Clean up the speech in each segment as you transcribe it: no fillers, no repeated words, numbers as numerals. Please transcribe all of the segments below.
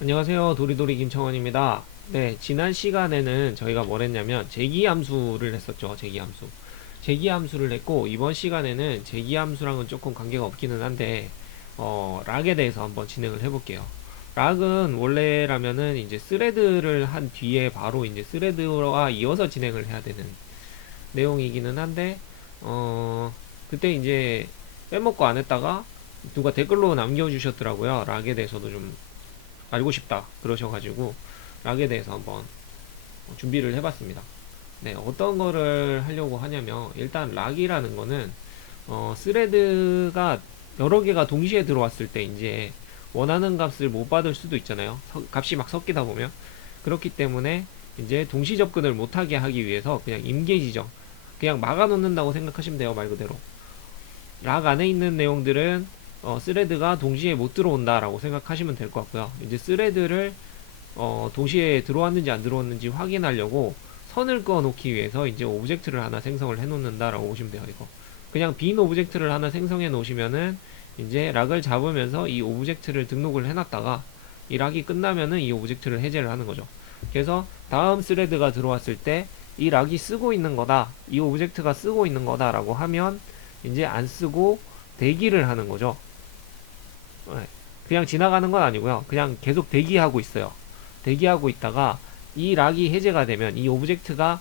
안녕하세요. 도리도리 김청원입니다. 네, 지난 시간에는 저희가 뭘 했냐면 제기함수를 했었죠. 제기함수. 제기함수를 했고 이번 시간에는 제기함수랑은 조금 관계가 없기는 한데 락에 대해서 한번 진행을 해볼게요. 락은 원래라면은 이제 스레드를 한 뒤에 바로 이제 스레드와 이어서 진행을 해야 되는 내용이기는 한데 그때 이제 빼먹고 안 했다가 누가 댓글로 남겨주셨더라고요. 락에 대해서도 좀 알고 싶다 그러셔가지고 락에 대해서 한번 준비를 해봤습니다. 네, 어떤 거를 하려고 하냐면 일단 락이라는 거는 스레드가 여러 개가 동시에 들어왔을 때 이제 원하는 값을 못 받을 수도 있잖아요. 값이 막 섞이다 보면 그렇기 때문에 이제 동시 접근을 못하게 하기 위해서 그냥 임계 지정 그냥 막아 놓는다고 생각하시면 돼요. 말 그대로 락 안에 있는 내용들은 스레드가 동시에 못 들어온다라고 생각하시면 될 것 같고요. 이제 스레드를 동시에 들어왔는지 안 들어왔는지 확인하려고 선을 그어 놓기 위해서 이제 오브젝트를 하나 생성을 해 놓는다라고 보시면 돼요. 이거 그냥 빈 오브젝트를 하나 생성해 놓으시면은 이제 락을 잡으면서 이 오브젝트를 등록을 해 놨다가 이 락이 끝나면은 이 오브젝트를 해제를 하는 거죠. 그래서 다음 스레드가 들어왔을 때 이 락이 쓰고 있는 거다, 이 오브젝트가 쓰고 있는 거다라고 하면 이제 안 쓰고 대기를 하는 거죠. 네. 그냥 지나가는 건 아니고요. 그냥 계속 대기하고 있어요. 대기하고 있다가 이 락이 해제가 되면 이 오브젝트가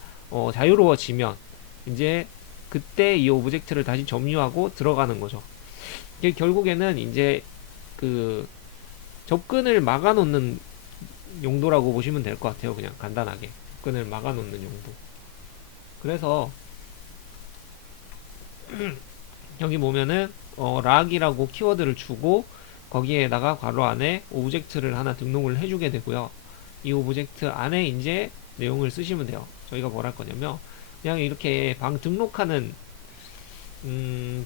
자유로워지면 이제 그때 이 오브젝트를 다시 점유하고 들어가는 거죠. 이게 결국에는 이제 그 접근을 막아놓는 용도라고 보시면 될 것 같아요. 그냥 간단하게 접근을 막아놓는 용도. 그래서 여기 보면은 락이라고 키워드를 주고 거기에다가 괄호 안에 오브젝트를 하나 등록을 해주게 되고요. 이 오브젝트 안에 이제 내용을 쓰시면 돼요. 저희가 뭘 할 거냐면 그냥 이렇게 방 등록하는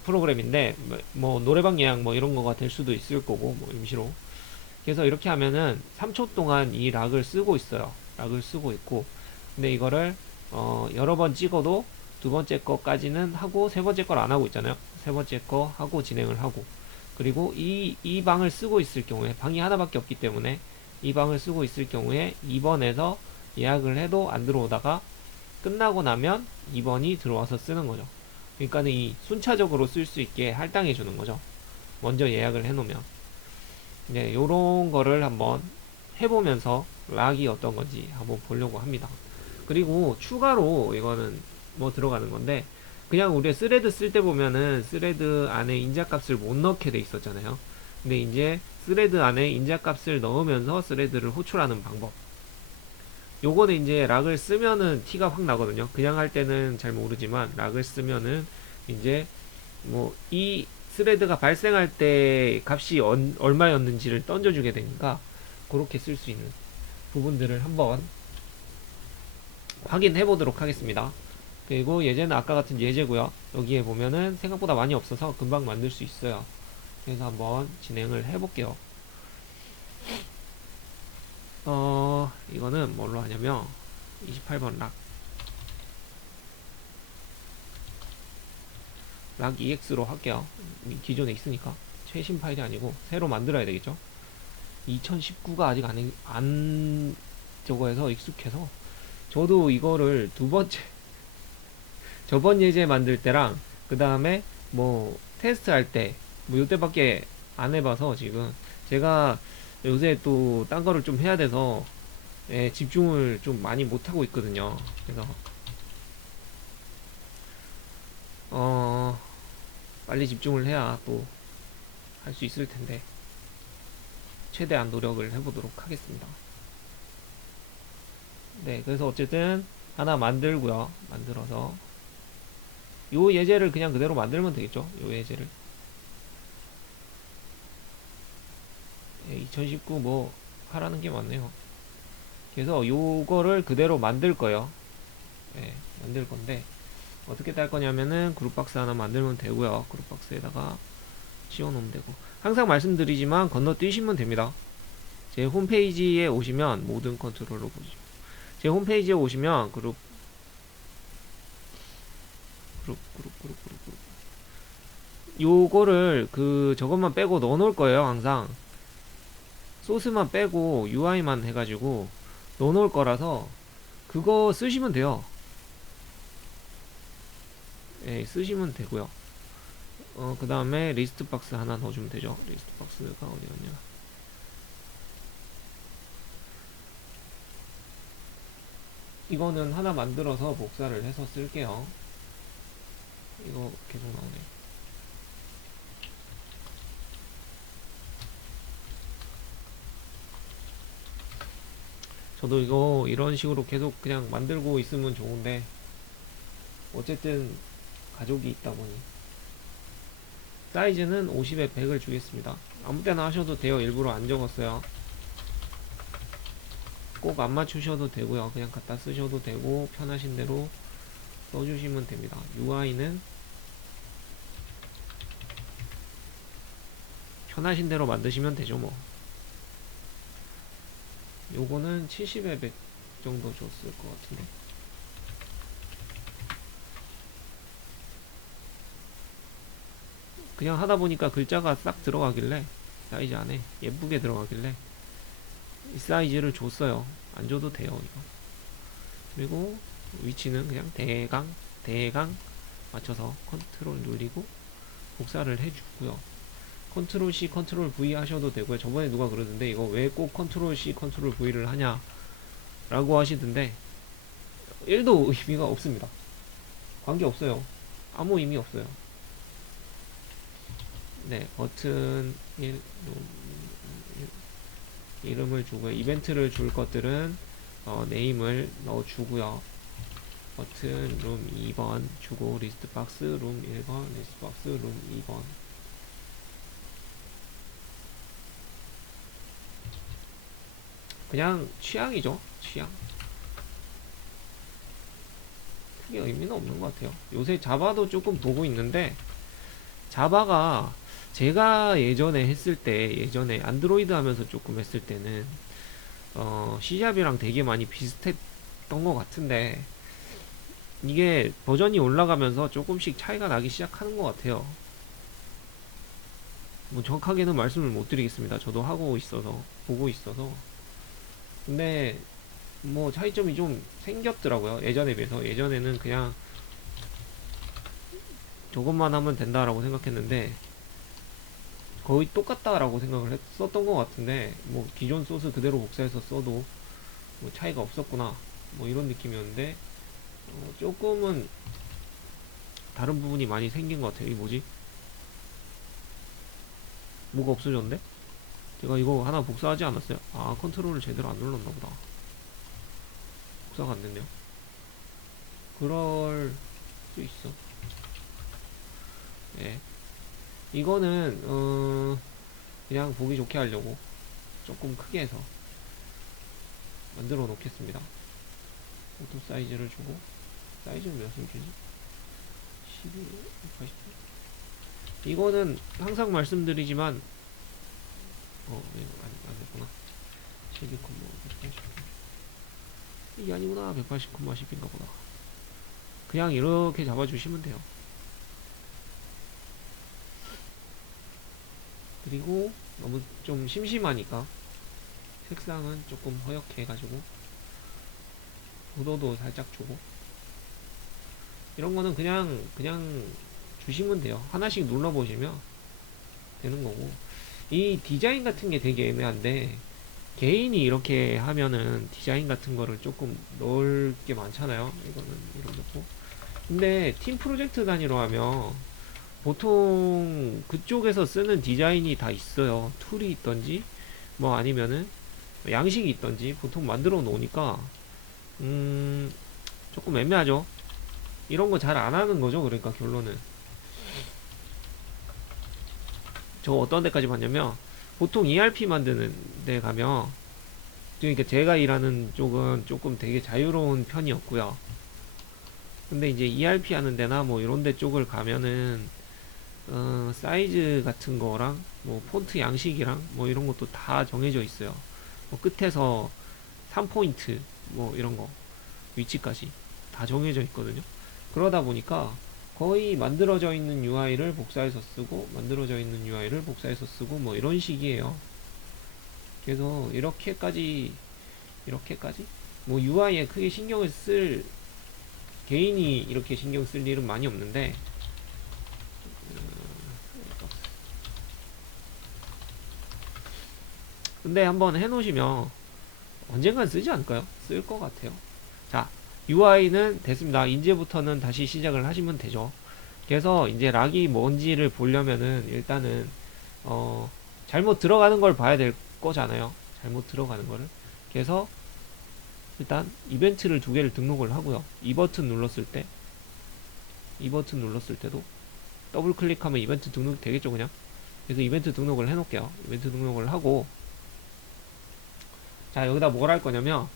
프로그램인데 뭐 노래방 예약 뭐 이런 거가 될 수도 있을 거고 뭐 임시로. 그래서 이렇게 하면은 3초 동안 이 락을 쓰고 있어요. 락을 쓰고 있고 근데 이거를 여러 번 찍어도 두 번째 거까지는 하고 세 번째 걸 안 하고 있잖아요. 세 번째 거 하고 진행을 하고 그리고 이 방을 쓰고 있을 경우에 방이 하나밖에 없기 때문에 이 방을 쓰고 있을 경우에 2번에서 예약을 해도 안 들어오다가 끝나고 나면 2번이 들어와서 쓰는 거죠. 그러니까는 이 순차적으로 쓸 수 있게 할당해 주는 거죠. 먼저 예약을 해 놓으면. 네, 요런 거를 한번 해보면서 락이 어떤 건지 한번 보려고 합니다. 그리고 추가로 이거는 뭐 들어가는 건데 그냥 우리 스레드 쓸 때 보면은 스레드 안에 인자값을 못 넣게 돼 있었잖아요. 근데 이제 스레드 안에 인자값을 넣으면서 스레드를 호출하는 방법. 요거는 이제 락을 쓰면은 티가 확 나거든요. 그냥 할 때는 잘 모르지만 락을 쓰면은 이제 뭐 이 스레드가 발생할 때 값이 얼마였는지를 던져주게 되니까 그렇게 쓸 수 있는 부분들을 한번 확인해 보도록 하겠습니다. 그리고 예제는 아까 같은 예제고요. 여기에 보면은 생각보다 많이 없어서 금방 만들 수 있어요. 그래서 한번 진행을 해볼게요. 이거는 뭘로 하냐면 28번 락 EX로 할게요. 기존에 있으니까 최신 파일이 아니고 새로 만들어야 되겠죠. 2019가 아직 안 저거 해서 익숙해서 저도 이거를 두 번째 저번 예제 만들 때랑 그 다음에 뭐 테스트 할 때 뭐 요때밖에 안 해봐서 지금 제가 요새 또 딴 거를 좀 해야 돼서 집중을 좀 많이 못 하고 있거든요. 그래서 어 빨리 집중을 해야 또 할 수 있을 텐데 최대한 노력을 해보도록 하겠습니다. 네, 그래서 어쨌든 하나 만들고요. 만들어서 요 예제를 그냥 그대로 만들면 되겠죠. 요 예제를 2019 뭐 하라는 게 맞네요. 그래서 요거를 그대로 만들 거예요. 네, 만들 건데 어떻게 딸 거냐면은 그룹박스 하나 만들면 되고요. 그룹박스에다가 씌워놓으면 되고 항상 말씀드리지만 건너뛰시면 됩니다. 제 홈페이지에 오시면 모든 컨트롤러 보시죠. 제 홈페이지에 오시면 그룹 요거를 그 저것만 빼고 넣어 놓을 거예요. 항상 소스만 빼고 UI만 해가지고 넣어놓을 거라서 그거 쓰시면 돼요. 예, 쓰시면 되고요. 그 다음에 리스트 박스 하나 넣어주면 되죠. 리스트 박스가 어디 갔냐. 이거는 하나 만들어서 복사를 해서 쓸게요. 이거 계속 나오네. 저도 이거 이런 식으로 계속 그냥 만들고 있으면 좋은데 어쨌든 가족이 있다 보니 사이즈는 50에 100을 주겠습니다. 아무 때나 하셔도 돼요. 일부러 안 적었어요. 꼭 안 맞추셔도 되고요. 그냥 갖다 쓰셔도 되고 편하신 대로 써주시면 됩니다. UI는 편하신 대로 만드시면 되죠 뭐. 요거는 70에 100 정도 줬을 것 같은데 그냥 하다 보니까 글자가 싹 들어가길래 사이즈 안에 예쁘게 들어가길래 이 사이즈를 줬어요. 안 줘도 돼요 이거. 그리고 위치는 그냥 대강 맞춰서 컨트롤 누르고 복사를 해주고요. 컨트롤 C 컨트롤 V 하셔도 되고요. 저번에 누가 그러던데 이거 왜 꼭 컨트롤 C 컨트롤 V를 하냐 라고 하시던데 1도 의미가 없습니다. 관계 없어요. 아무 의미 없어요. 네, 버튼 1, 이름을 주고요. 이벤트를 줄 것들은 네임을 넣어주고요. 버튼 룸 2번 주고 리스트 박스 룸 1번 리스트 박스 룸 2번 그냥 취향이죠. 취향. 크게 의미는 없는 것 같아요. 요새 자바도 조금 보고 있는데 자바가 제가 예전에 했을 때 예전에 안드로이드 하면서 조금 했을 때는 C샵이랑 되게 많이 비슷했던 것 같은데 이게 버전이 올라가면서 조금씩 차이가 나기 시작하는 것 같아요. 뭐 정확하게는 말씀을 못 드리겠습니다. 저도 하고 있어서 보고 있어서 근데 뭐 차이점이 좀 생겼더라고요. 예전에 비해서 예전에는 그냥 저것만 하면 된다라고 생각했는데 거의 똑같다라고 생각을 했었던 것 같은데 뭐 기존 소스 그대로 복사해서 써도 뭐 차이가 없었구나 뭐 이런 느낌이었는데 조금은 다른 부분이 많이 생긴 것 같아요. 이 뭐지? 뭐가 없어졌는데? 제가 이거 하나 복사하지 않았어요? 아 컨트롤을 제대로 안 눌렀나 보다. 복사가 안 됐네요. 그럴 수 있어. 예. 이거는 그냥 보기 좋게 하려고 조금 크게 해서 만들어 놓겠습니다. 오토 사이즈를 주고 사이즈는 몇을 주지? 12, 180. 이거는 항상 말씀드리지만 이거 안 됐구나. 12, 180. 이게 아니구나. 180, 10인가 보다. 그냥 이렇게 잡아주시면 돼요. 그리고 너무 좀 심심하니까 색상은 조금 허옇게 해가지고 구도도 살짝 주고 이런 거는 그냥 주시면 돼요. 하나씩 눌러보시면 되는 거고 이 디자인 같은 게 되게 애매한데 개인이 이렇게 하면은 디자인 같은 거를 조금 넣을 게 많잖아요. 이거는 이런 거고 근데 팀 프로젝트 단위로 하면 보통 그쪽에서 쓰는 디자인이 다 있어요. 툴이 있던지 뭐 아니면은 양식이 있던지 보통 만들어 놓으니까 조금 애매하죠. 이런 거 잘 안 하는 거죠. 그러니까 결론은 저 어떤 데까지 봤냐면 보통 ERP 만드는 데 가면 그러니까 제가 일하는 쪽은 조금 되게 자유로운 편이었고요. 근데 이제 ERP 하는 데나 뭐 이런 데 쪽을 가면은 사이즈 같은 거랑 뭐 폰트 양식이랑 뭐 이런 것도 다 정해져 있어요. 뭐 끝에서 3포인트 뭐 이런 거 위치까지 다 정해져 있거든요. 그러다 보니까 거의 만들어져 있는 UI를 복사해서 쓰고 만들어져 있는 UI를 복사해서 쓰고 뭐 이런 식이에요. 그래서 이렇게까지 뭐 UI에 크게 신경을 쓸 개인이 이렇게 신경 쓸 일은 많이 없는데, 근데 한번 해놓으시면 언젠간 쓰지 않을까요? 쓸 것 같아요. 자, UI는 됐습니다. 이제부터는 다시 시작을 하시면 되죠. 그래서 이제 락이 뭔지를 보려면은 일단은 잘못 들어가는 걸 봐야 될 거잖아요. 잘못 들어가는 거를. 그래서 일단 이벤트를 두 개를 등록을 하고요. 이 버튼 눌렀을 때도 더블 클릭하면 이벤트 등록이 되겠죠, 그냥. 그래서 이벤트 등록을 해놓을게요. 이벤트 등록을 하고, 자, 여기다 뭘 할 거냐면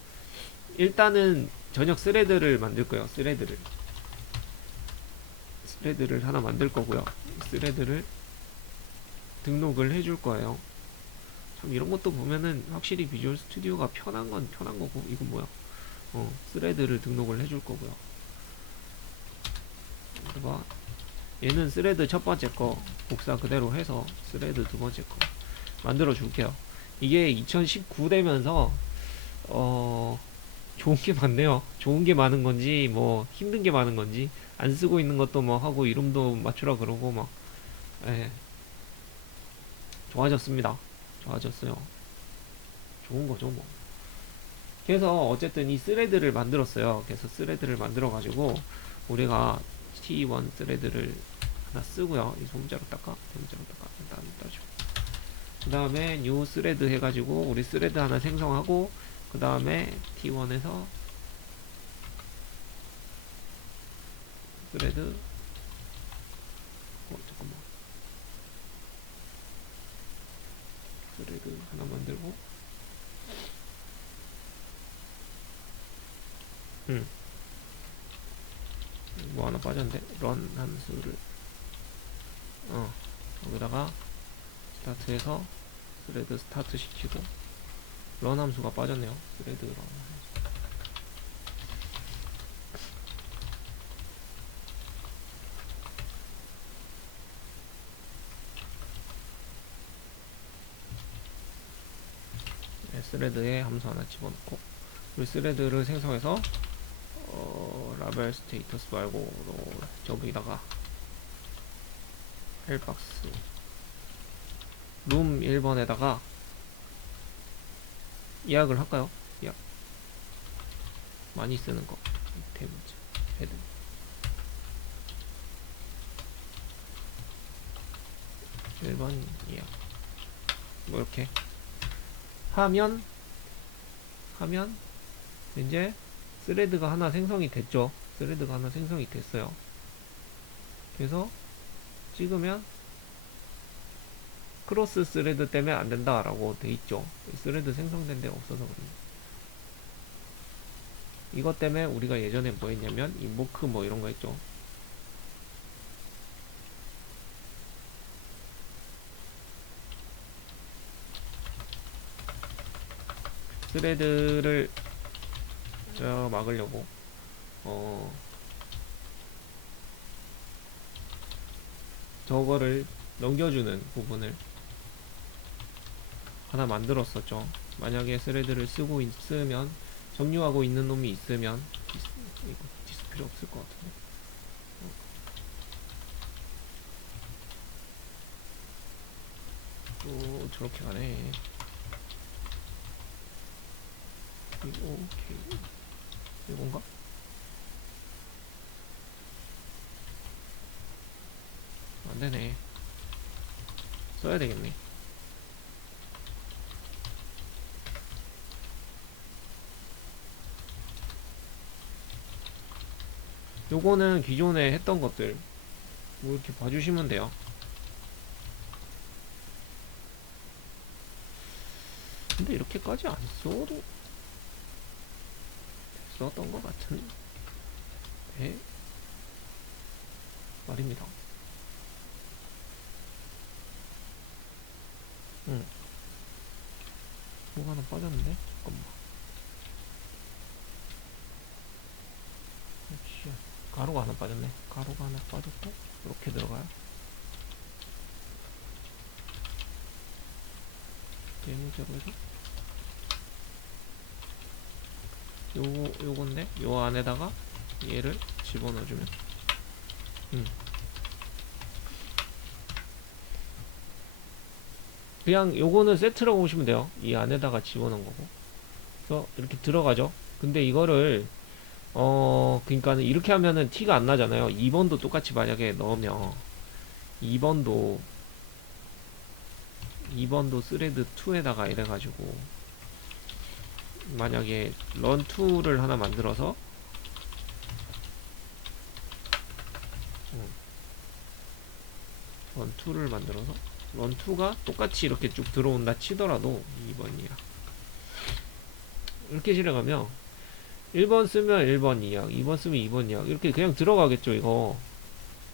일단은 전역 스레드를 만들 거예요. 스레드를 하나 만들 거고요. 스레드를 등록을 해줄 거예요. 참 이런 것도 보면은 확실히 비주얼 스튜디오가 편한 건 편한 거고, 이건 뭐야? 스레드를 등록을 해줄 거고요. 그리고 얘는 스레드 첫 번째 거 복사 그대로 해서 스레드 두 번째 거 만들어 줄게요. 이게 2019 되면서 좋은 게 많네요. 좋은 게 많은 건지 뭐 힘든 게 많은 건지 안 쓰고 있는 것도 뭐 하고 이름도 맞추라 그러고 막 예, 좋아졌습니다. 좋아졌어요. 좋은 거죠 뭐. 그래서 어쨌든 이 스레드를 만들었어요. 그래서 스레드를 만들어 가지고 우리가 T1 스레드를 하나 쓰고요. 이 소문자로 닦아, 대문자로 닦아, 일단 따죠. 그 다음에 new 스레드 해가지고 우리 스레드 하나 생성하고, 그 다음에 T1에서 스레드 잠깐만, 스레드 하나 만들고, 뭐 하나 빠졌는데, 런 함수를 여기다가 스타트해서 스레드 스타트 시키고, 런 함수가 빠졌네요. 스레드 런. 네, 스레드에 함수 하나 집어넣고, 우리 스레드를 생성해서 라벨 스테이터스 말고 저기다가 헬박스 룸 1번에다가 예약을 할까요? 예약 많이 쓰는 거 대문자 헤드 1번 예약 뭐 이렇게 하면 이제 스레드가 하나 생성이 됐죠. 스레드가 하나 생성이 됐어요. 그래서 찍으면 크로스 스레드 때문에 안 된다라고 돼 있죠. 스레드 생성된 데가 없어서 그래요. 이것 때문에 우리가 예전에 뭐 했냐면 인보크 뭐 이런 거 했죠. 스레드를 막으려고 저거를 넘겨주는 부분을 하나 만들었었죠. 만약에 스레드를 쓰면 점유하고 있는 놈이 있으면 이거 디스 필요 없을 것 같은데. 또 저렇게 가네. 오케이. 이건가? 안되네. 써야 되겠네. 요거는 기존에 했던 것들 뭐 이렇게 봐주시면 돼요. 근데 이렇게까지 안 써도 됐었던 것 같은데 말입니다. 뭐가 하나 빠졌는데? 잠깐만. 가루가 하나 빠졌네. 가루가 하나 빠졌고 이렇게 들어가요. 대문자로 해서 요건데 요 안에다가 얘를 집어넣어주면 그냥 요거는 세트라고 보시면 돼요. 이 안에다가 집어넣은 거고. 그래서 이렇게 들어가죠. 근데 이거를 그러니까는 이렇게 하면은 티가 안 나잖아요. 2번도 똑같이 만약에 넣으면 2번도 2번도 스레드 2에다가 이래가지고 만약에 런2를 하나 만들어서 런2를 만들어서 런2가 똑같이 이렇게 쭉 들어온다 치더라도 2번이야. 이렇게 실행하면 1번 쓰면 1번 이약, 2번 쓰면 2번 이약 이렇게 그냥 들어가겠죠. 이거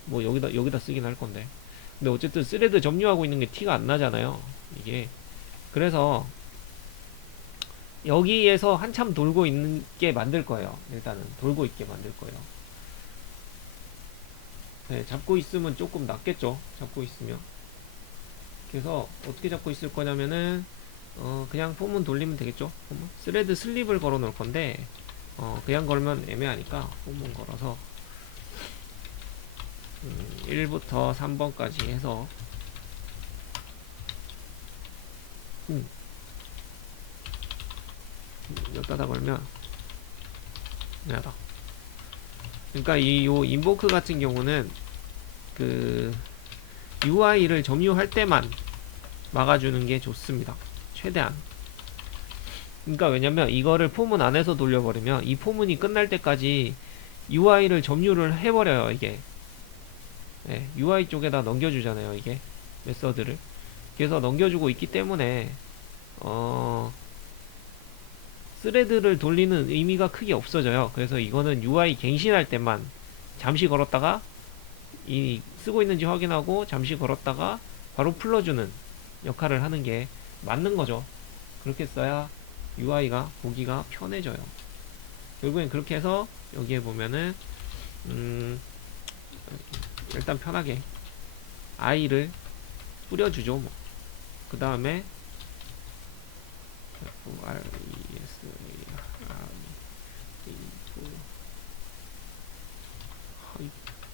뭐 여기다 쓰긴 할 건데. 근데 어쨌든 스레드 점유하고 있는 게 티가 안 나잖아요. 이게 그래서 여기에서 한참 돌고 있게 만들 거예요. 일단은 돌고 있게 만들 거예요. 네, 잡고 있으면 조금 낫겠죠. 잡고 있으면. 그래서 어떻게 잡고 있을 거냐면은 그냥 폼은 돌리면 되겠죠. 폼은 스레드 슬립을 걸어 놓을 건데 그냥 걸면 애매하니까 폼은 걸어서 1부터 3번까지 해서 여기다 걸면 애매하다. 그러니까 요 인보크 같은 경우는 그 UI를 점유할 때만 막아주는 게 좋습니다. 최대한. 그러니까 왜냐면 이거를 포문 안에서 돌려버리면 이 포문이 끝날 때까지 UI를 점유를 해버려요. 이게 네, UI 쪽에다 넘겨주잖아요. 이게 메서드를. 그래서 넘겨주고 있기 때문에 스레드를 돌리는 의미가 크게 없어져요. 그래서 이거는 UI 갱신할 때만 잠시 걸었다가 이 쓰고 있는지 확인하고 잠시 걸었다가 바로 풀러주는 역할을 하는 게 맞는 거죠. 그렇게 써야 UI가 보기가 편해져요. 결국엔 그렇게 해서 여기에 보면은 일단 편하게 I를 뿌려주죠. 뭐. 그 다음에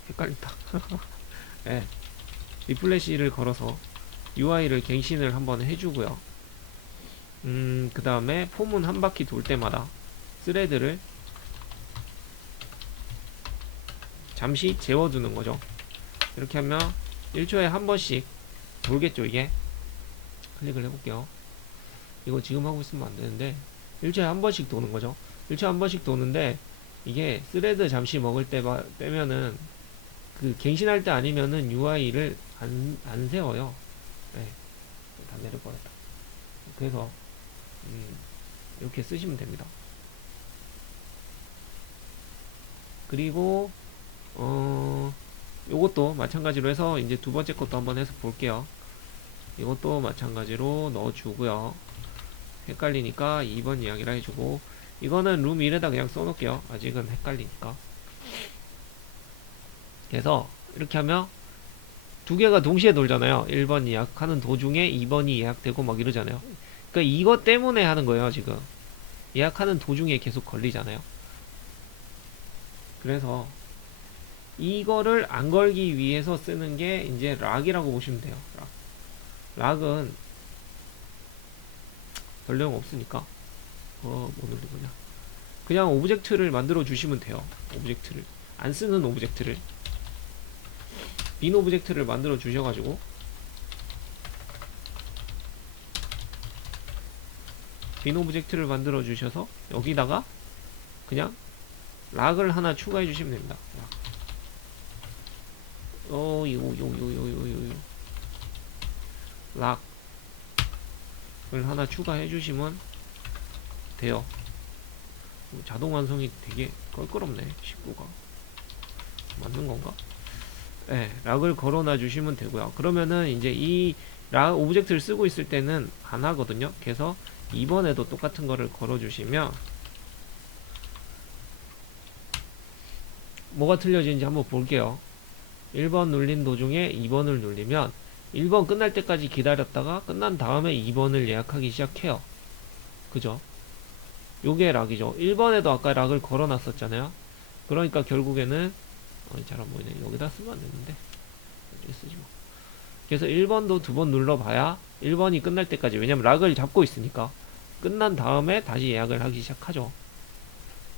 헷갈린다. 네, 리플래시를 걸어서 UI를 갱신을 한번 해주고요. 그 다음에 폼은 한 바퀴 돌 때마다 스레드를 잠시 재워두는 거죠. 이렇게 하면 1초에 한 번씩 돌겠죠. 이게 클릭을 해볼게요. 이거 지금 하고 있으면 안 되는데 1초에 한 번씩 도는 거죠. 1초에 한 번씩 도는데 이게 스레드 잠시 먹을 때 빼면은 그 갱신할 때 아니면은 UI를 안 세워요. 네, 다 내려버렸다. 그래서 이렇게 쓰시면 됩니다. 그리고 요것도 마찬가지로 해서 이제 두 번째 것도 한번 해서 볼게요. 이것도 마찬가지로 넣어주고요. 헷갈리니까 2번 이야기를 해주고 이거는 룸 1에다 그냥 써놓을게요. 아직은 헷갈리니까. 그래서 이렇게 하면 두 개가 동시에 돌잖아요. 1번 예약하는 도중에 2번이 예약되고 막 이러잖아요. 그러니까 이것 때문에 하는 거예요. 지금 예약하는 도중에 계속 걸리잖아요. 그래서 이거를 안 걸기 위해서 쓰는 게 이제 락이라고 보시면 돼요. 락은 별 내용 없으니까 뭐 누르냐 그냥 오브젝트를 만들어 주시면 돼요. 오브젝트를 안 쓰는 오브젝트를 빈 오브젝트를 만들어 주셔가지고 빈 오브젝트를 만들어 주셔서 여기다가 그냥 락을 하나 추가해 주시면 됩니다. 락을 하나 추가해 주시면 돼요. 자동 완성이 되게 껄끄럽네. 19가 맞는 건가? 네, 락을 걸어놔 주시면 되고요. 그러면은 이제 이 락 오브젝트를 쓰고 있을 때는 안 하거든요. 그래서 2번에도 똑같은 거를 걸어 주시면 뭐가 틀려지는지 한번 볼게요. 1번 눌린 도중에 2번을 눌리면 1번 끝날 때까지 기다렸다가 끝난 다음에 2번을 예약하기 시작해요. 그죠? 요게 락이죠. 1번에도 아까 락을 걸어 놨었잖아요. 그러니까 결국에는 잘 안 보이네. 여기다 쓰면 안 되는데 여기 쓰지 뭐. 그래서 1번도 두 번 눌러봐야 1번이 끝날 때까지, 왜냐면 락을 잡고 있으니까 끝난 다음에 다시 예약을 하기 시작하죠.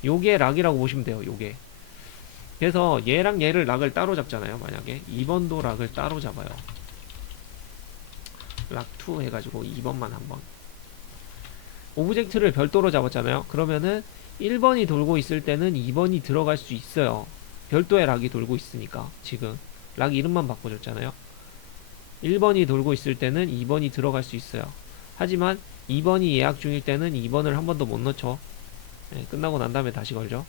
요게 락이라고 보시면 돼요. 요게. 그래서 얘랑 얘를 락을 따로 잡잖아요. 만약에 2번도 락을 따로 잡아요. 락2 해가지고 2번만 한번 오브젝트를 별도로 잡았잖아요. 그러면은 1번이 돌고 있을 때는 2번이 들어갈 수 있어요. 별도의 락이 돌고 있으니까. 지금 락 이름만 바꿔줬잖아요. 1번이 돌고 있을 때는 2번이 들어갈 수 있어요. 하지만 2번이 예약 중일 때는 2번을 한 번도 못 넣죠. 네, 끝나고 난 다음에 다시 걸죠.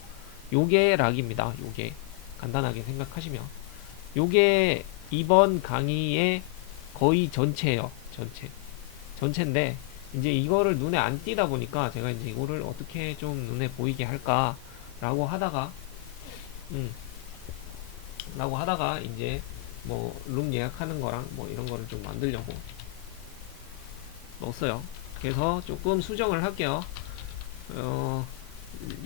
요게 락입니다. 요게 간단하게 생각하시면 요게 이번 강의의 거의 전체예요. 전체인데 이제 이거를 눈에 안 띄다 보니까 제가 이제 이거를 어떻게 좀 눈에 보이게 할까 라고 하다가 라고 하다가 이제 뭐 룸 예약하는 거랑 뭐 이런 거를 좀 만들려고 넣었어요. 그래서 조금 수정을 할게요.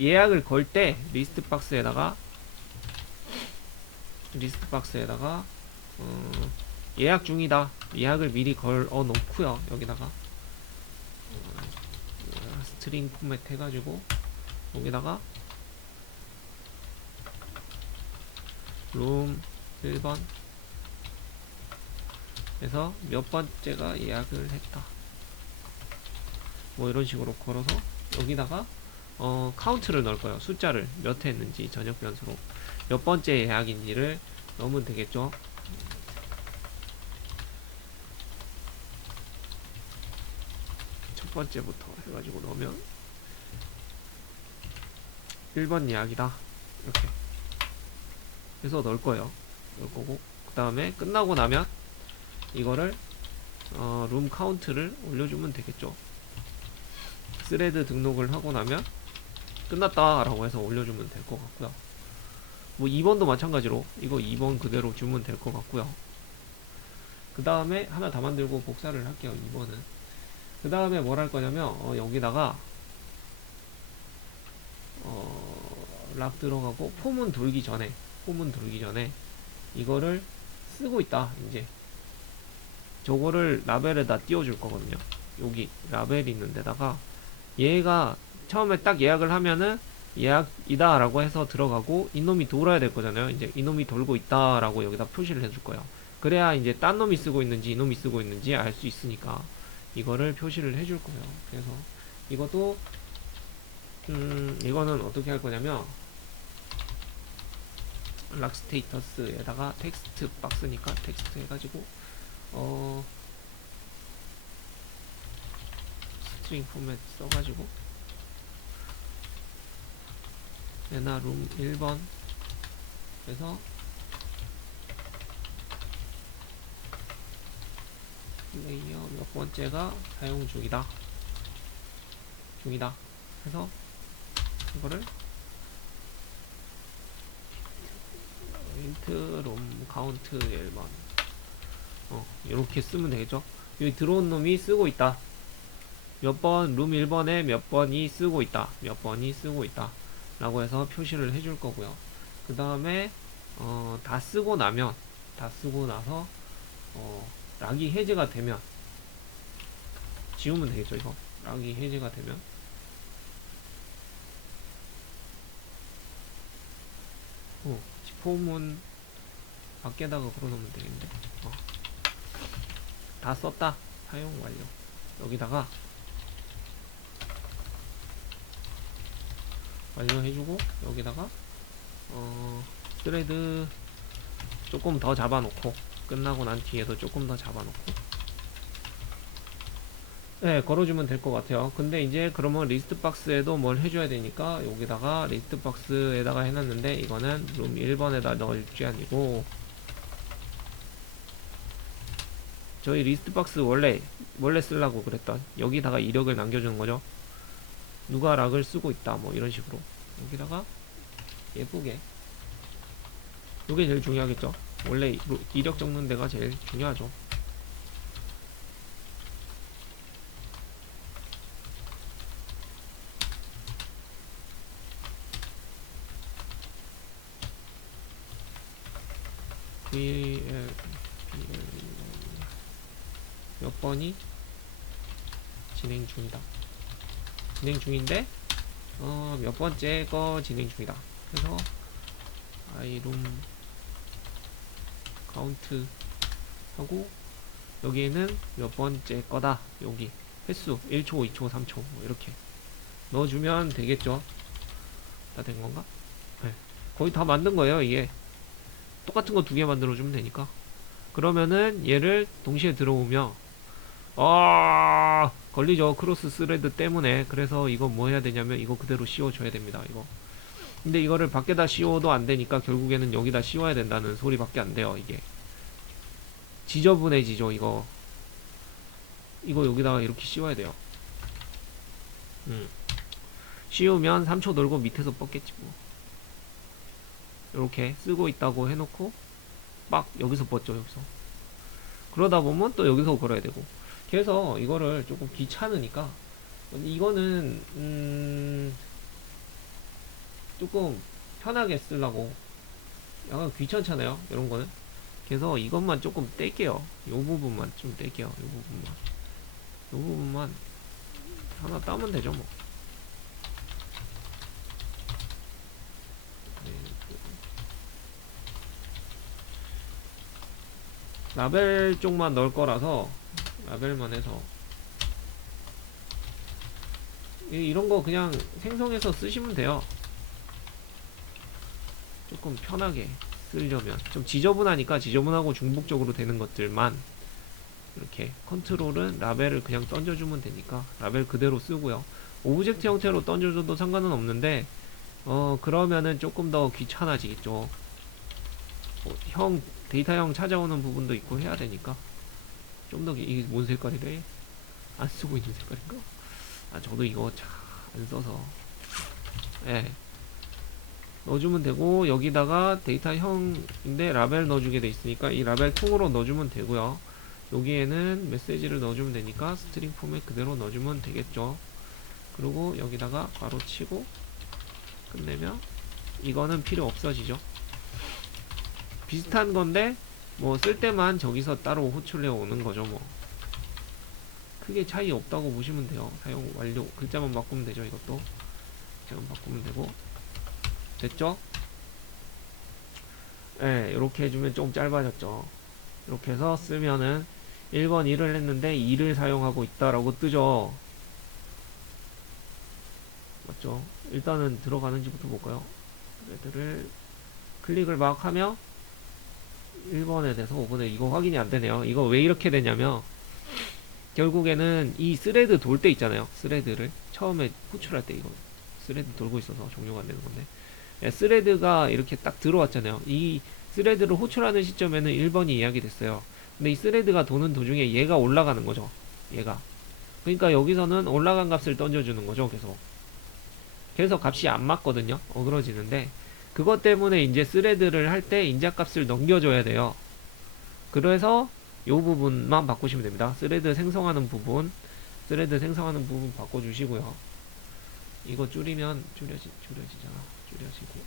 예약을 걸 때 리스트 박스에다가 예약 중이다, 예약을 미리 걸어 놓고요. 여기다가 스트링 포맷 해가지고 여기다가 룸 1번 해서 몇 번째가 예약을 했다 뭐 이런 식으로 걸어서 여기다가 카운트를 넣을 거예요. 숫자를 몇 회 했는지 전역 변수로 몇 번째 예약인지를 넣으면 되겠죠. 첫 번째부터 해가지고 넣으면 1번 예약이다 이렇게 해서 넣을 거예요. 넣을 거고, 그 다음에 끝나고 나면 이거를 룸 카운트를 올려주면 되겠죠. 스레드 등록을 하고 나면 끝났다 라고 해서 올려주면 될 것 같고요. 뭐 2번도 마찬가지로 이거 2번 그대로 주면 될 것 같고요. 그 다음에 하나 다 만들고 복사를 할게요. 2번은 그 다음에 뭘 할 거냐면 여기다가 락 들어가고 폼은 돌기 전에 이거를 쓰고 있다. 이제 저거를 라벨에다 띄워줄 거거든요. 여기 라벨이 있는 데다가 얘가 처음에 딱 예약을 하면은 예약이다 라고 해서 들어가고 이놈이 돌아야 될 거잖아요. 이제 이놈이 돌고 있다 라고 여기다 표시를 해줄 거예요. 그래야 이제 딴 놈이 쓰고 있는지 이놈이 쓰고 있는지 알 수 있으니까 이거를 표시를 해줄 거예요. 그래서 이것도 이거는 어떻게 할 거냐면 락 스테이터스에다가 텍스트 박스니까 텍스트 해가지고 스트링 포맷 써가지고 얘나 룸 1번 그래서 레이어 몇 번째가 사용 중이다 해서 이거를 인트 롬 카운트 1번 이렇게 쓰면 되겠죠. 여기 들어온 놈이 쓰고 있다, 몇 번, 룸 1번에 몇 번이 쓰고 있다 라고 해서 표시를 해줄 거고요. 그 다음에 다 쓰고 나서 락이 해제가 되면 지우면 되겠죠. 이거 락이 해제가 되면 폼은 밖에다가 걸어놓으면 되겠는데 다 썼다, 사용 완료. 여기다가 완료해주고 여기다가 스레드 조금 더 잡아놓고 끝나고 난 뒤에도 조금 더 잡아놓고 네, 걸어주면 될 것 같아요. 근데 이제 그러면 리스트 박스에도 뭘 해줘야 되니까 여기다가 리스트 박스에다가 해놨는데 이거는 룸 1번에다 넣을 게 아니고 저희 리스트 박스 원래 쓰려고 그랬던 여기다가 이력을 남겨주는 거죠. 누가 락을 쓰고 있다 뭐 이런 식으로 여기다가 예쁘게, 이게 제일 중요하겠죠. 원래 이력 적는 데가 제일 중요하죠. VL 몇 번이 진행 중이다. 진행 중인데 몇 번째 거 진행 중이다. 그래서 iroom 카운트 하고 여기에는 몇 번째 거다. 여기 횟수 1초, 2초, 3초 뭐 이렇게 넣어주면 되겠죠. 다 된 건가? 네. 거의 다 만든 거예요. 이게 똑같은 거 두 개 만들어주면 되니까. 그러면은 얘를 동시에 들어오며 걸리죠. 크로스 스레드 때문에. 그래서 이거 뭐 해야 되냐면 이거 그대로 씌워줘야 됩니다. 이거. 근데 이거를 밖에다 씌워도 안 되니까 결국에는 여기다 씌워야 된다는 소리밖에 안 돼요. 이게 지저분해지죠. 이거 여기다가 이렇게 씌워야 돼요. 씌우면 3초 돌고 밑에서 뻗겠지 뭐. 이렇게 쓰고 있다고 해놓고 막 여기서 뻗죠. 여기서. 그러다 보면 또 여기서 걸어야 되고. 그래서 이거를 조금 귀찮으니까 이거는 조금 편하게 쓰려고. 약간 귀찮잖아요. 이런 거는. 그래서 이것만 조금 뗄게요. 요 부분만 좀 뗄게요. 요 부분만 하나 따면 되죠 뭐. 라벨 쪽만 넣을 거라서 라벨만 해서 이런 거 그냥 생성해서 쓰시면 돼요. 조금 편하게 쓰려면 좀 지저분하니까 지저분하고 중복적으로 되는 것들만 이렇게 컨트롤은 라벨을 그냥 던져주면 되니까 라벨 그대로 쓰고요. 오브젝트 형태로 던져줘도 상관은 없는데 그러면은 조금 더 귀찮아지겠죠. 데이터형 찾아오는 부분도 있고 해야 되니까 좀 더. 이게 뭔 색깔이래? 안 쓰고 있는 색깔인가? 저도 이거 잘 안 써서. 예. 넣어주면 되고 여기다가 데이터형인데 라벨 넣어주게 돼 있으니까 이 라벨 통으로 넣어주면 되고요. 여기에는 메시지를 넣어주면 되니까 스트링 포맷 그대로 넣어주면 되겠죠. 그리고 여기다가 바로 치고 끝내면 이거는 필요 없어지죠. 비슷한 건데 뭐 쓸 때만 저기서 따로 호출해 오는 거죠. 뭐 크게 차이 없다고 보시면 돼요. 사용 완료. 글자만 바꾸면 되죠. 이것도 글자만 바꾸면 되고. 됐죠? 예, 이렇게 해주면 좀 짧아졌죠. 이렇게 해서 쓰면은 1번 1을 했는데 2를 사용하고 있다라고 뜨죠. 맞죠? 일단은 들어가는지부터 볼까요? 얘들을 클릭을 막 하며 1번에 대해서 5번에 이거 확인이 안 되네요. 이거 왜 이렇게 되냐면 결국에는 이 스레드 돌 때 있잖아요. 스레드를 처음에 호출할 때 이거 스레드 돌고 있어서 종료가 안 되는 건데, 스레드가 이렇게 딱 들어왔잖아요. 이 스레드를 호출하는 시점에는 1번이 예약이 됐어요. 근데 이 스레드가 도는 도중에 얘가 올라가는 거죠. 얘가. 그러니까 여기서는 올라간 값을 던져주는 거죠. 그래서 값이 안 맞거든요. 어그러지는데 그것 때문에 이제 스레드를 할 때 인자값을 넘겨줘야 돼요. 그래서 요 부분만 바꾸시면 됩니다. 스레드 생성하는 부분 바꿔주시고요. 이거 줄이면 줄여지잖아. 줄여지고.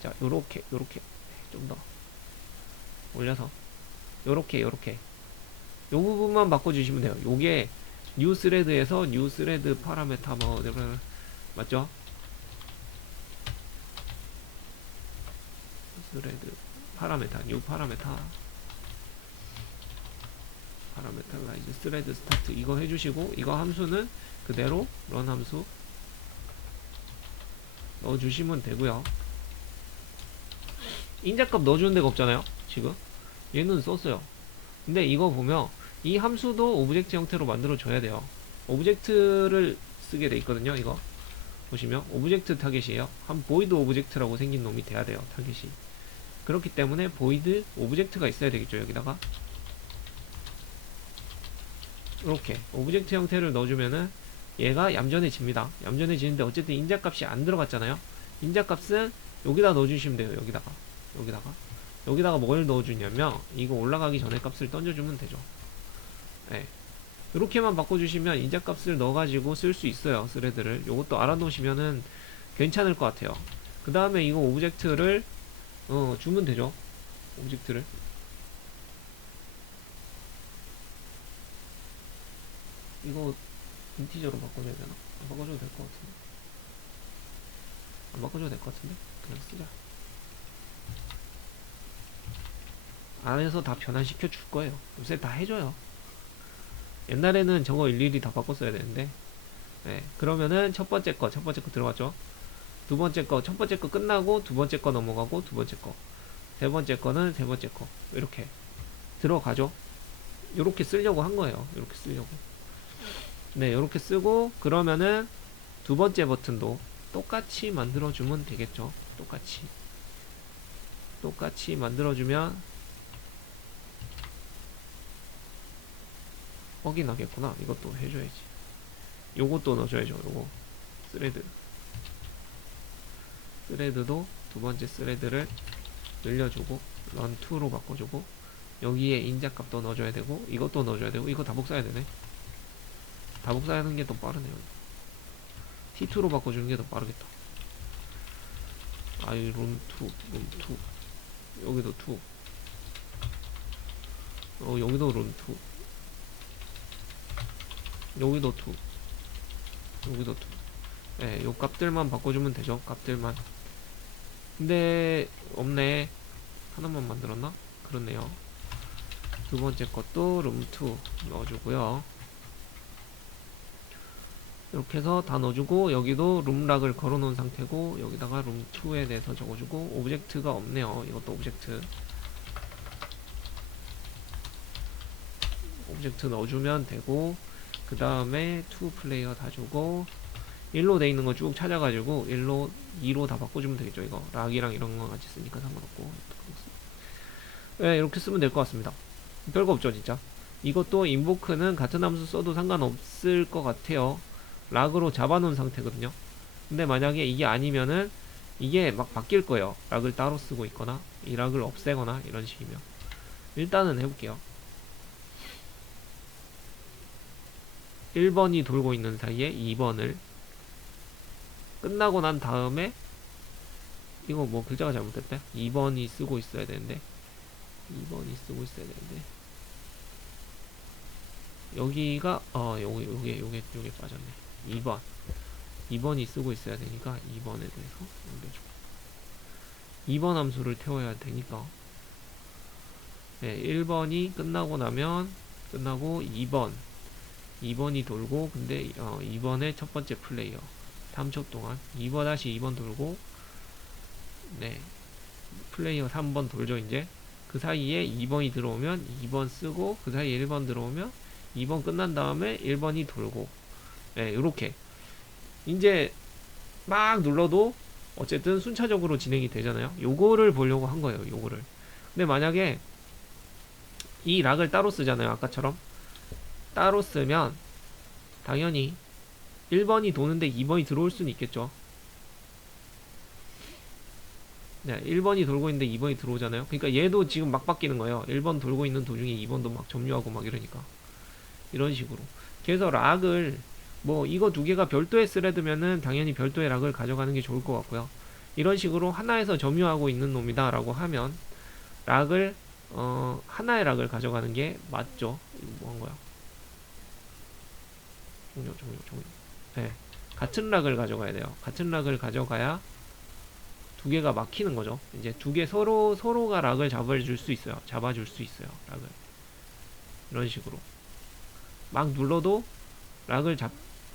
자, 요렇게 좀 더 올려서 요렇게 요 부분만 바꿔주시면 돼요. 요게 뉴 스레드에서 뉴 스레드 파라메타 뭐 맞죠? 스레드 파라메타 뉴 파라메타 라이즈 스레드 스타트 이거 해주시고, 이거 함수는 그대로 런 함수 넣어주시면 되고요. 인자값 넣어주는 데가 없잖아요. 지금 얘는 썼어요. 근데 이거 보면 이 함수도 오브젝트 형태로 만들어 줘야 돼요. 오브젝트를 쓰게 돼 있거든요. 이거 보시면 오브젝트 타겟이에요. 한 보이드 오브젝트라고 생긴 놈이 돼야 돼요. 타겟이. 그렇기 때문에 보이드 오브젝트가 있어야 되겠죠. 여기다가 이렇게 오브젝트 형태를 넣어주면은 얘가 얌전해집니다. 얌전해지는데 어쨌든 인자값이 안 들어갔잖아요. 인자값은 여기다 넣어주시면 돼요. 여기다가 뭘 넣어주냐면 이거 올라가기 전에 값을 던져주면 되죠. 네. 이렇게만 바꿔주시면 인자값을 넣어가지고 쓸 수 있어요. 스레드를. 요것도 알아놓으시면은 괜찮을 것 같아요. 그 다음에 이거 오브젝트를 주면 되죠. 오브젝트를. 이거 인티저로 바꿔줘야 되나? 안 바꿔줘도 될 것 같은데. 안 바꿔줘도 될 것 같은데? 그냥 쓰자. 안에서 다 변환시켜 줄 거예요. 요새 다 해줘요. 옛날에는 저거 일일이 다 바꿨어야 되는데. 네, 그러면은 첫 번째 거 들어갔죠? 두 번째 거, 첫 번째 거 끝나고 두 번째 거 넘어가고 두 번째 거. 세 번째 거는 세 번째 거. 이렇게 들어가죠? 요렇게 쓰려고 한 거예요. 요렇게 쓰려고. 네, 요렇게 쓰고, 그러면은 두 번째 버튼도 똑같이 만들어주면 되겠죠? 똑같이 만들어주면 확인하겠구나. 이것도 해줘야지. 요것도 넣어줘야죠. 요거 스레드도 두 번째 스레드를 늘려주고 런2로 바꿔주고, 여기에 인자값도 넣어줘야 되고, 이것도 넣어줘야 되고, 이거 다 복사해야 되네. 다 복사하는 게 더 빠르네요. T2로 바꿔주는 게 더 빠르겠다. 아이, 룸2. 여기도 2. 여기도 룸2. 여기도 2. 여기도 2. 네, 요 값들만 바꿔주면 되죠. 값들만. 근데 없네. 하나만 만들었나? 그렇네요. 두 번째 것도 룸2 넣어주고요. 이렇게 해서 다 넣어주고, 여기도 룸락을 걸어놓은 상태고, 여기다가 룸2에 대해서 적어주고, 오브젝트가 없네요. 이것도 오브젝트 넣어주면 되고, 그 다음에 to 플레이어 다 주고, 1로 돼 있는 거 쭉 찾아가지고 1로 2로 다 바꿔주면 되겠죠. 이거 락이랑 이런 거 같이 쓰니까 상관없고. 네, 이렇게 쓰면 될 것 같습니다. 별거 없죠 진짜. 이것도 인보크는 같은 함수 써도 상관없을 것 같아요. 락으로 잡아놓은 상태거든요. 근데 만약에 이게 아니면은 이게 막 바뀔 거예요. 락을 따로 쓰고 있거나 이 락을 없애거나 이런 식이면. 일단은 해볼게요. 1번이 돌고 있는 사이에 2번을 끝나고 난 다음에, 이거 뭐 글자가 잘못됐대? 2번이 쓰고 있어야 되는데, 여기가 요게 빠졌네. 2번이 쓰고 있어야 되니까 2번에 대해서 넘겨주고, 2번 함수를 태워야 되니까, 네, 1번이 끝나고 나면 끝나고 2번이 돌고, 근데 2번의 첫 번째 플레이어 3초 동안 2번 돌고, 네, 플레이어 3번 돌죠. 이제 그 사이에 2번이 들어오면 2번 쓰고, 그 사이에 1번 들어오면 2번 끝난 다음에 1번이 돌고, 네, 요렇게 이제 막 눌러도 어쨌든 순차적으로 진행이 되잖아요. 요거를 보려고 한 거예요. 요거를. 근데 만약에 이 락을 따로 쓰잖아요. 아까처럼 따로 쓰면 당연히 1번이 도는데 2번이 들어올 수는 있겠죠. 네, 1번이 돌고 있는데 2번이 들어오잖아요. 그러니까 얘도 지금 막 바뀌는 거예요. 1번 돌고 있는 도중에 2번도 막 점유하고 막 이러니까. 이런 식으로. 그래서 락을 뭐 이거 두 개가 별도의 스레드면은 당연히 별도의 락을 가져가는 게 좋을 것 같고요. 이런 식으로 하나에서 점유하고 있는 놈이다 라고 하면 락을 하나의 락을 가져가는 게 맞죠. 이거 뭐 한 거야? 종료. 네, 같은 락을 가져가야 돼요. 같은 락을 가져가야 두 개가 막히는 거죠. 이제 두 개 서로가 락을 잡아줄 수 있어요. 락을. 이런 식으로. 막 눌러도 락을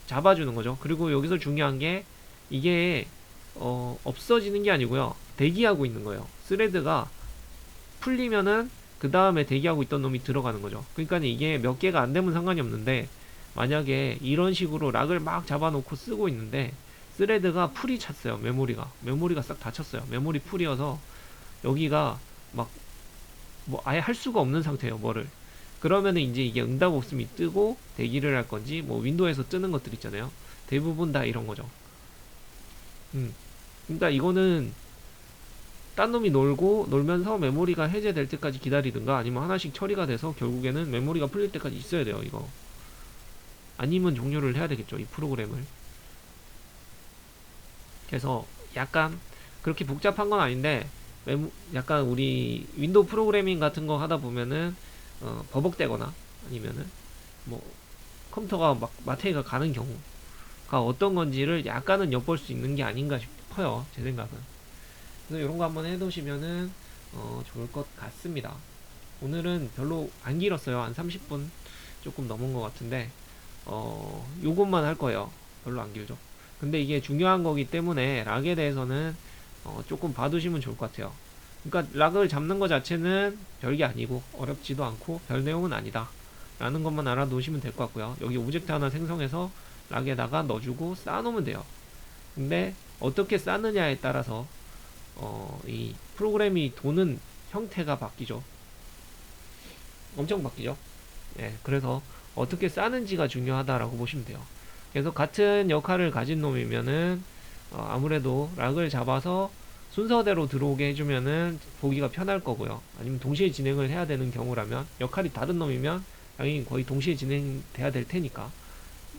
잡아주는 거죠. 그리고 여기서 중요한 게 이게 없어지는 게 아니고요. 대기하고 있는 거예요. 스레드가 풀리면은 그 다음에 대기하고 있던 놈이 들어가는 거죠. 그러니까 이게 몇 개가 안 되면 상관이 없는데, 만약에 이런 식으로 락을 막 잡아놓고 쓰고 있는데 스레드가 풀이 찼어요. 메모리가 싹 닫혔어요. 메모리 풀이어서 여기가 막 뭐 아예 할 수가 없는 상태예요. 뭐를. 그러면은 이제 이게 응답 없음이 뜨고 대기를 할 건지, 뭐 윈도우에서 뜨는 것들 있잖아요. 대부분 다 이런 거죠. 그러니까 이거는 딴 놈이 놀면서 메모리가 해제될 때까지 기다리든가, 아니면 하나씩 처리가 돼서 결국에는 메모리가 풀릴 때까지 있어야 돼요. 이거 아니면 종료를 해야 되겠죠, 이 프로그램을. 그래서 약간 그렇게 복잡한 건 아닌데, 약간 우리 윈도우 프로그래밍 같은 거 하다 보면은 버벅대거나 아니면은 뭐 컴퓨터가 막 마태가 가는 경우가 어떤 건지를 약간은 엿볼 수 있는 게 아닌가 싶어요. 제 생각은. 그래서 이런 거 한번 해두시면은 좋을 것 같습니다. 오늘은 별로 안 길었어요. 한 30분 조금 넘은 것 같은데 요것만 할 거예요. 별로 안 길죠. 근데 이게 중요한 거기 때문에 락에 대해서는 조금 봐두시면 좋을 것 같아요. 그러니까 락을 잡는 것 자체는 별게 아니고 어렵지도 않고 별 내용은 아니다 라는 것만 알아두시면 될 것 같고요. 여기 오젝트 하나 생성해서 락에다가 넣어주고 쌓아놓으면 돼요. 근데 어떻게 쌓느냐에 따라서 이 프로그램이 도는 형태가 바뀌죠. 엄청 바뀌죠. 예, 그래서 어떻게 쌓는지가 중요하다라고 보시면 돼요. 그래서 같은 역할을 가진 놈이면은 아무래도 락을 잡아서 순서대로 들어오게 해주면은 보기가 편할 거고요. 아니면 동시에 진행을 해야 되는 경우라면 역할이 다른 놈이면 당연히 거의 동시에 진행돼야 될 테니까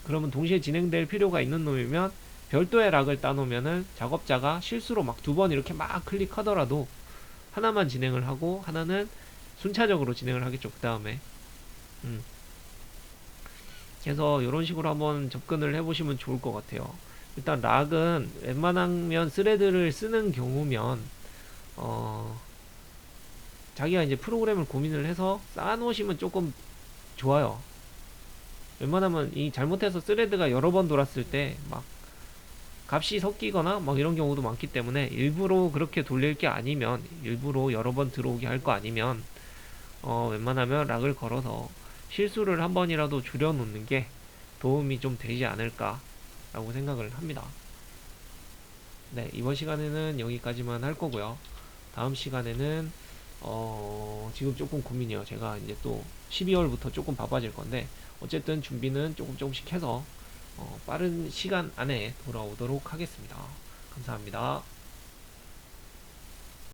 그러면 동시에 진행될 필요가 있는 놈이면 별도의 락을 따놓으면은 작업자가 실수로 막 두 번 이렇게 막 클릭하더라도 하나만 진행을 하고 하나는 순차적으로 진행을 하겠죠. 그 다음에 그래서 이런 식으로 한번 접근을 해보시면 좋을 것 같아요. 일단 락은 웬만하면 스레드를 쓰는 경우면 자기가 이제 프로그램을 고민을 해서 쌓아놓으시면 조금 좋아요. 웬만하면 이 잘못해서 스레드가 여러 번 돌았을 때 막 값이 섞이거나 막 이런 경우도 많기 때문에 일부러 그렇게 돌릴 게 아니면 일부러 여러 번 들어오게 할 거 아니면 웬만하면 락을 걸어서 실수를 한 번이라도 줄여놓는 게 도움이 좀 되지 않을까 라고 생각을 합니다. 네, 이번 시간에는 여기까지만 할 거고요. 다음 시간에는 지금 조금 고민이에요. 제가 이제 또 12월부터 조금 바빠질 건데 어쨌든 준비는 조금씩 해서 빠른 시간 안에 돌아오도록 하겠습니다. 감사합니다.